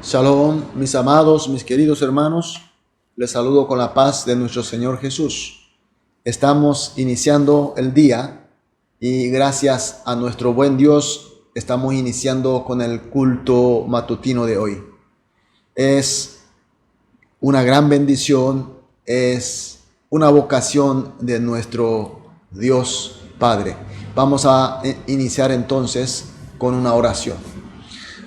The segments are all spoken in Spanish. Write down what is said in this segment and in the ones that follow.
Shalom, mis amados, mis queridos hermanos, les saludo con la paz de nuestro Señor Jesús. Estamos iniciando el día y gracias a nuestro buen Dios estamos iniciando con el culto matutino de hoy. Es una gran bendición, es una vocación de nuestro Dios Padre. Vamos a iniciar entonces con una oración.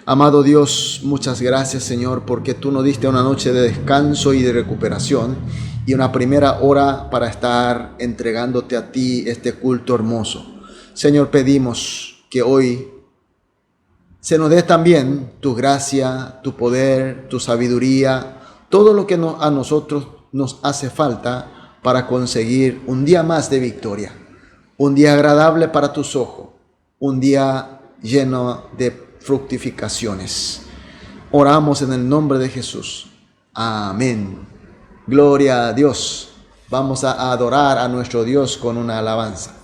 Amado Dios, muchas gracias, Señor, porque tú nos diste una noche de descanso y de recuperación y una primera hora para estar entregándote a ti este culto hermoso. Señor, pedimos que hoy se nos dé también tu gracia, tu poder, tu sabiduría, todo lo que a nosotros nos hace falta para conseguir un día más de victoria, un día agradable para tus ojos, un día lleno de fructificaciones. Oramos en el nombre de Jesús. Amén. Gloria a Dios. Vamos a adorar a nuestro Dios con una alabanza.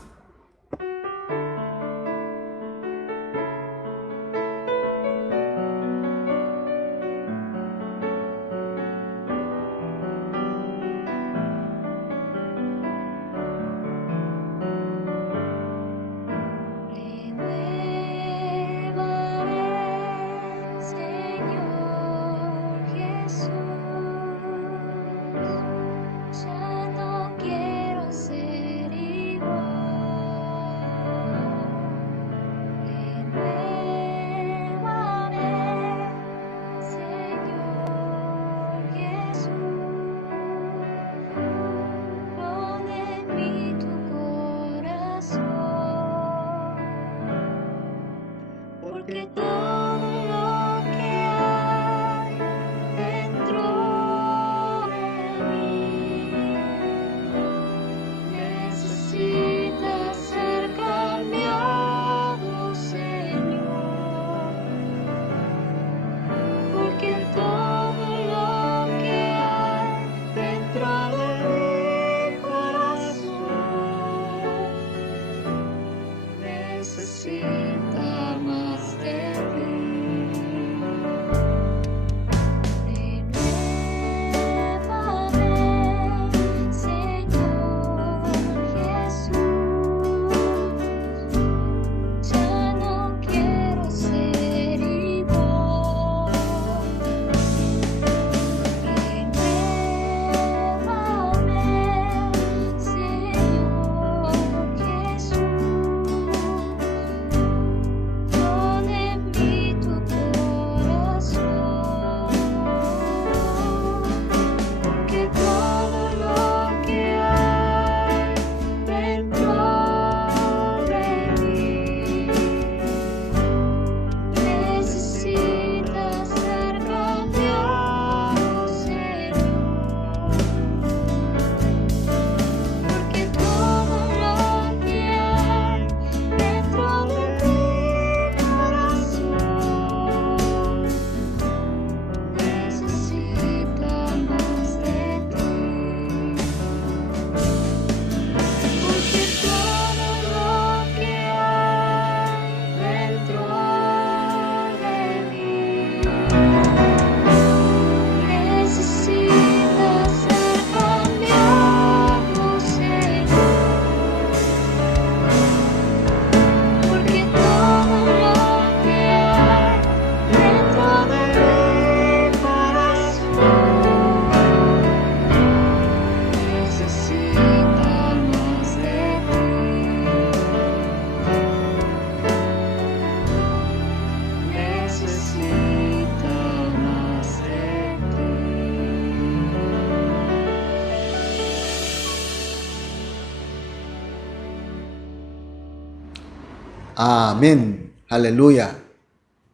Amén. Aleluya.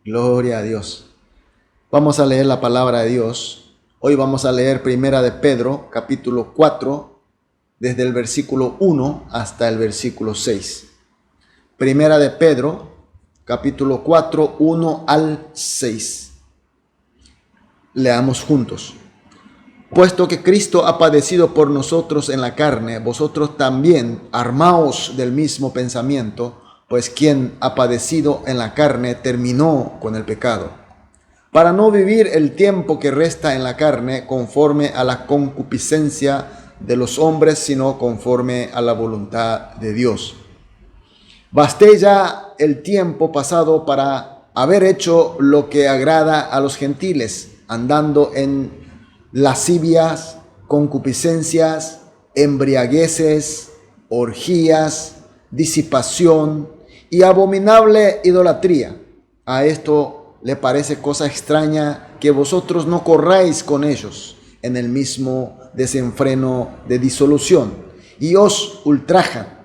Gloria a Dios. Vamos a leer la palabra de Dios. Hoy vamos a leer Primera de Pedro, capítulo 4, desde el versículo 1 hasta el versículo 6. Primera de Pedro, capítulo 4, 1 al 6. Leamos juntos. Puesto que Cristo ha padecido por nosotros en la carne, vosotros también armaos del mismo pensamiento, pues quien ha padecido en la carne terminó con el pecado, para no vivir el tiempo que resta en la carne conforme a la concupiscencia de los hombres, sino conforme a la voluntad de Dios. Basté ya el tiempo pasado para haber hecho lo que agrada a los gentiles, andando en lascivias, concupiscencias, embriagueces, orgías, disipación y abominable idolatría. A esto le parece cosa extraña que vosotros no corráis con ellos en el mismo desenfreno de disolución, y os ultrajan.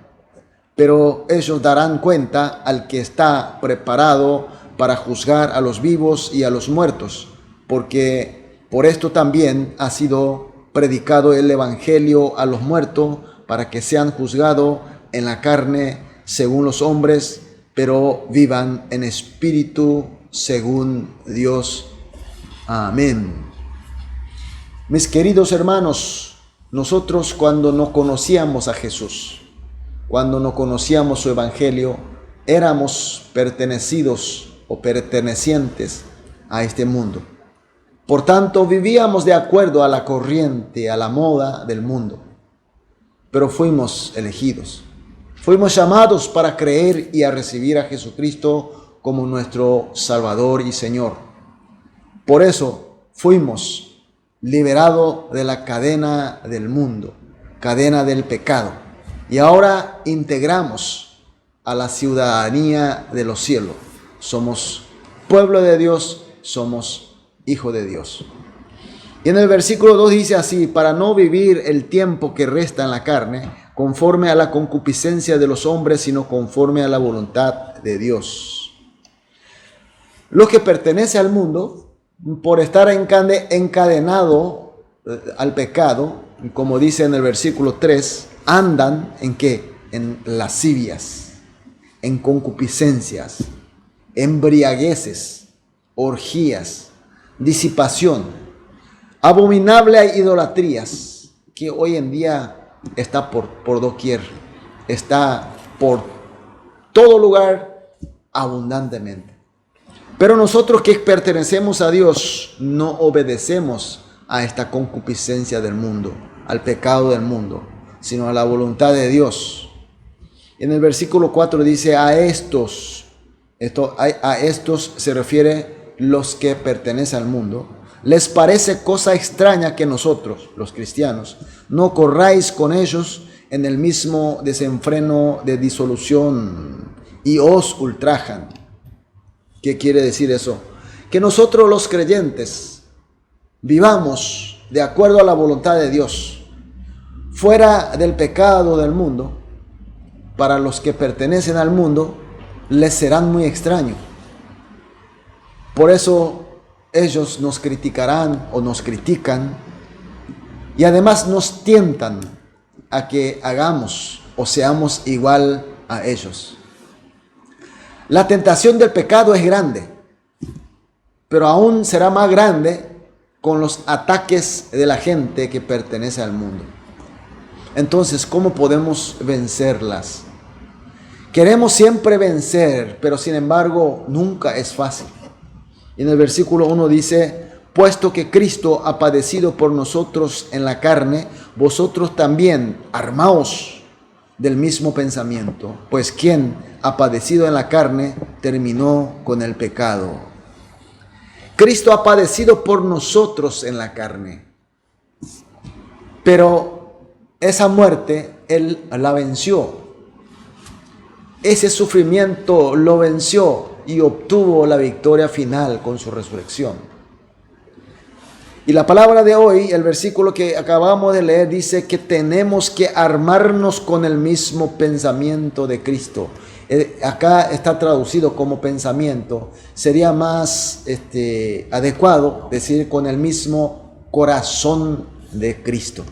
Pero ellos darán cuenta al que está preparado para juzgar a los vivos y a los muertos, porque por esto también ha sido predicado el evangelio a los muertos, para que sean juzgados en la carne según los hombres, pero vivan en espíritu según Dios. Amén. Mis queridos hermanos, nosotros cuando no conocíamos a Jesús, cuando no conocíamos su evangelio, éramos pertenecidos o pertenecientes a este mundo. Por tanto, vivíamos de acuerdo a la corriente, a la moda del mundo. Pero fuimos elegidos. Fuimos llamados para creer y a recibir a Jesucristo como nuestro Salvador y Señor. Por eso fuimos liberados de la cadena del mundo, cadena del pecado. Y ahora integramos a la ciudadanía de los cielos. Somos pueblo de Dios, somos hijo de Dios. Y en el versículo 2 dice así: para no vivir el tiempo que resta en la carne, conforme a la concupiscencia de los hombres, sino conforme a la voluntad de Dios. Lo que pertenece al mundo, por estar encadenado al pecado, como dice en el versículo 3, andan ¿en qué? En lascivias, en concupiscencias, embriagueces, orgías, disipación, abominable idolatrías, que hoy en día está por doquier, está por todo lugar abundantemente. Pero nosotros que pertenecemos a Dios no obedecemos a esta concupiscencia del mundo, al pecado del mundo, sino a la voluntad de Dios. En el versículo 4 dice: a estos se refiere los que pertenecen al mundo, les parece cosa extraña que nosotros, los cristianos, no corráis con ellos en el mismo desenfreno de disolución, y os ultrajan. ¿Qué quiere decir eso? Que nosotros los creyentes vivamos de acuerdo a la voluntad de Dios, fuera del pecado del mundo. Para los que pertenecen al mundo les serán muy extraños. Por eso ellos nos criticarán o nos critican, y además nos tientan a que hagamos o seamos igual a ellos. La tentación del pecado es grande, pero aún será más grande con los ataques de la gente que pertenece al mundo. Entonces, ¿cómo podemos vencerlas? Queremos siempre vencer, pero sin embargo nunca es fácil. Y en el versículo 1 dice: puesto que Cristo ha padecido por nosotros en la carne, vosotros también armaos del mismo pensamiento, pues quien ha padecido en la carne terminó con el pecado. Cristo ha padecido por nosotros en la carne, pero esa muerte Él la venció. Ese sufrimiento lo venció y obtuvo la victoria final con su resurrección. Y la palabra de hoy, el versículo que acabamos de leer, dice que tenemos que armarnos con el mismo pensamiento de Cristo. Acá está traducido como pensamiento. Sería más adecuado decir con el mismo corazón de Cristo.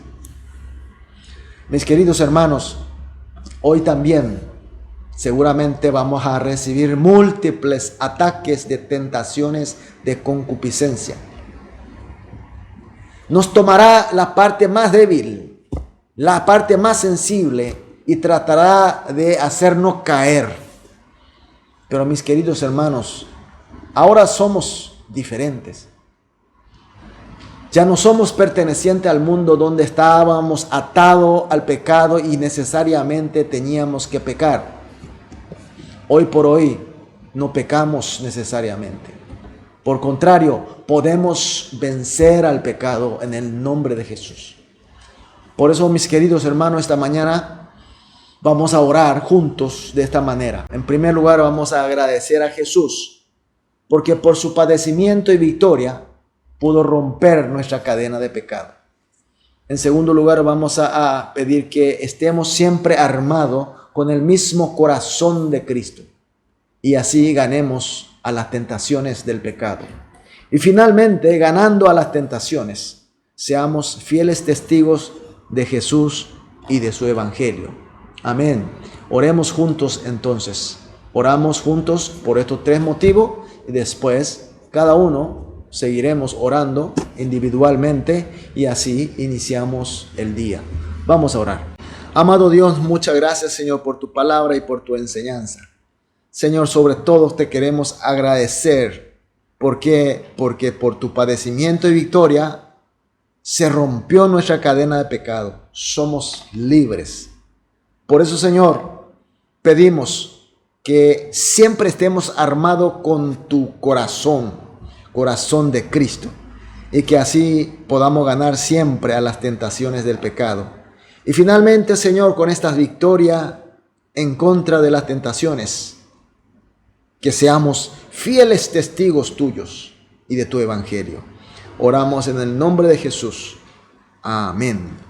Mis queridos hermanos, hoy también seguramente vamos a recibir múltiples ataques de tentaciones de concupiscencia. Nos tomará la parte más débil, la parte más sensible, y tratará de hacernos caer. Pero mis queridos hermanos, ahora somos diferentes. Ya no somos pertenecientes al mundo donde estábamos atados al pecado y necesariamente teníamos que pecar. Hoy por hoy no pecamos necesariamente. Por contrario, podemos vencer al pecado en el nombre de Jesús. Por eso, mis queridos hermanos, esta mañana vamos a orar juntos de esta manera. En primer lugar, vamos a agradecer a Jesús, porque por su padecimiento y victoria pudo romper nuestra cadena de pecado. En segundo lugar, vamos a pedir que estemos siempre armados con el mismo corazón de Cristo y así ganemos a las tentaciones del pecado. Y finalmente, ganando a las tentaciones, seamos fieles testigos de Jesús y de su evangelio. Amén. Oremos juntos entonces. Oramos juntos por estos tres motivos y después cada uno seguiremos orando individualmente y así iniciamos el día. Vamos a orar. Amado Dios, muchas gracias, Señor, por tu palabra y por tu enseñanza. Señor, sobre todo te queremos agradecer. ¿Por qué? Porque por tu padecimiento y victoria se rompió nuestra cadena de pecado. Somos libres. Por eso, Señor, pedimos que siempre estemos armados con tu corazón de Cristo, y que así podamos ganar siempre a las tentaciones del pecado. Y finalmente, Señor, con esta victoria en contra de las tentaciones, que seamos fieles testigos tuyos y de tu evangelio. Oramos en el nombre de Jesús. Amén.